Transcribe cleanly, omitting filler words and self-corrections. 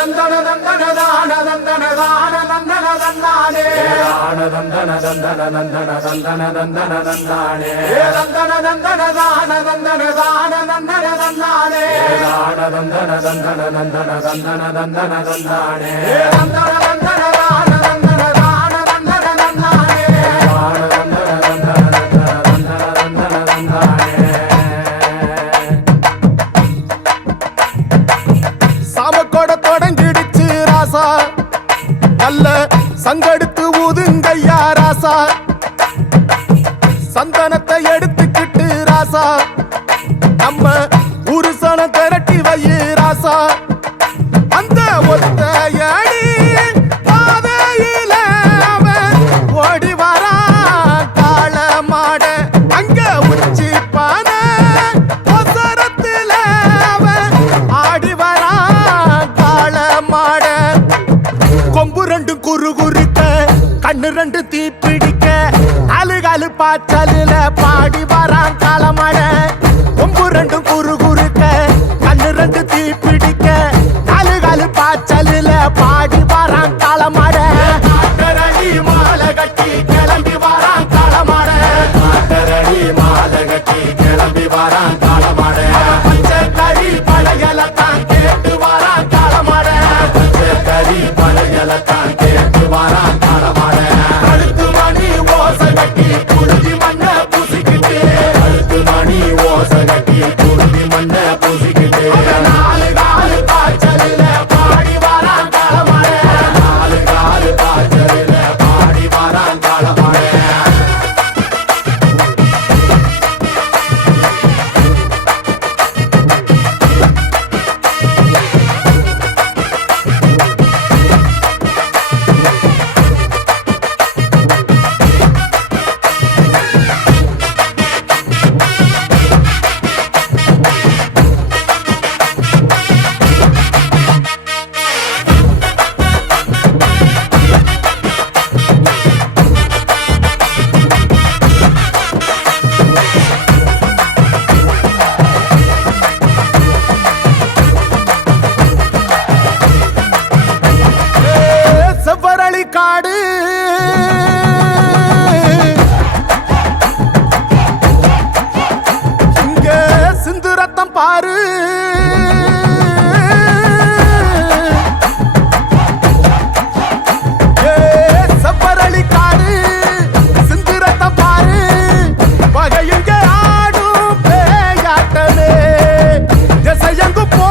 தந்தன தந்தன தான தந்தன தான தந்தன தந்தானே தந்தன தந்தன தந்தன தந்தன தந்தன தந்தானே தந்தன தந்தன தான தந்தன தான தந்தன தந்தானே தந்தன தந்தன தந்தன தந்தன தந்தன தந்தானே தந்தன தந்தன தான தந்தன தான தந்தன தந்தானே தந்தன தந்தன தந்தன தந்தன தந்தானே. சாமக்கோட தொடங்கிடுச்சு ராசா நல்ல சங்கெடுத்து ஊதுங்கய்யா ராசா சந்தனத்தை எடுத்துக்கிட்டு ராசா நம்ம உருசன திரட்டி வையு ராசா அந்த ஒத்தையடி பாதையில அவன் ஓடி வரான் காள மாட அங்க உச்சி பானை ஒசரத்துல அவன் ஆடி வரான் காள மாட கொம்பு ரெண்டு குறு குறுக்க கண்ணு ரெண்டு தீப்பிடிக்க அழுகாலு பாய்ச்சலில பாடி வரான் காளமாட கொம்பு ரெண்டும் குறு குறுக்க கண்ணு ரெண்டு தீப்பிடிக்க அழுகாலு பாய்ச்சலில பாடி வரான் காளமாட காட்டரடி மாலை கட்டி கிளம்பி வரான் காளமாட காட்டரடி மாலை கட்டி கிளம்பி வரான் காளமாட பச்சை கறி படையலத்தான் கேட்டு வரான் காளமாட பச்சை கறி படையலத்தான் கேட்டு வரான் காளமாட கழுத்து மணி ஓசை கட்டி குருதி மண்ண பூசிக்கிட்டு கழுத்து மணி ஓசை கட்டி குருதி மண்ண பூசிக்கிட்டு நாலு காலு பாய்ச்சலில பாடி வரான் காளமாட நாலு காலு பாய்ச்சலில பாடி வரான் காளமாட. செவ்வரளி காடு இங்க சிந்து ரத்தம் பாரு செவ்வரளி காடு சிந்து ரத்தம் பாரு பகை இங்க ஆடும் பேயாட்டமே திசையங்கு போ